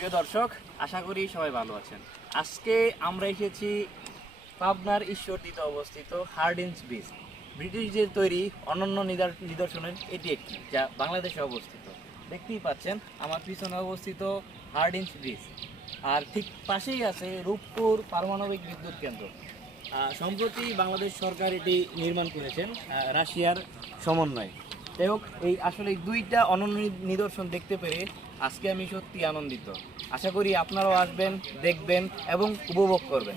প্রিয় দর্শক, আশা করি সবাই ভালো আছেন। আজকে আমরা এসেছি পাবনার ঈশ্বরদীতে অবস্থিত হার্ডিঞ্জ ব্রিজ। ব্রিটিশদের তৈরি অনন্য নিদর্শনের এটি একটি, যা বাংলাদেশে অবস্থিত। দেখতেই পাচ্ছেন আমার পিছনে অবস্থিত হার্ডিঞ্জ ব্রিজ, আর ঠিক পাশেই আছে রূপপুর পারমাণবিক বিদ্যুৎ কেন্দ্র। সম্প্রতি বাংলাদেশ সরকার এটি নির্মাণ করেছেন রাশিয়ার সমন্বয়ে। যাই হোক, আসলে এই দুইটা অনন্য নিদর্শন দেখতে পেরে আজকে আমি সত্যি আনন্দিত। আশা করি আপনারাও আসবেন, দেখবেন এবং উপভোগ করবেন।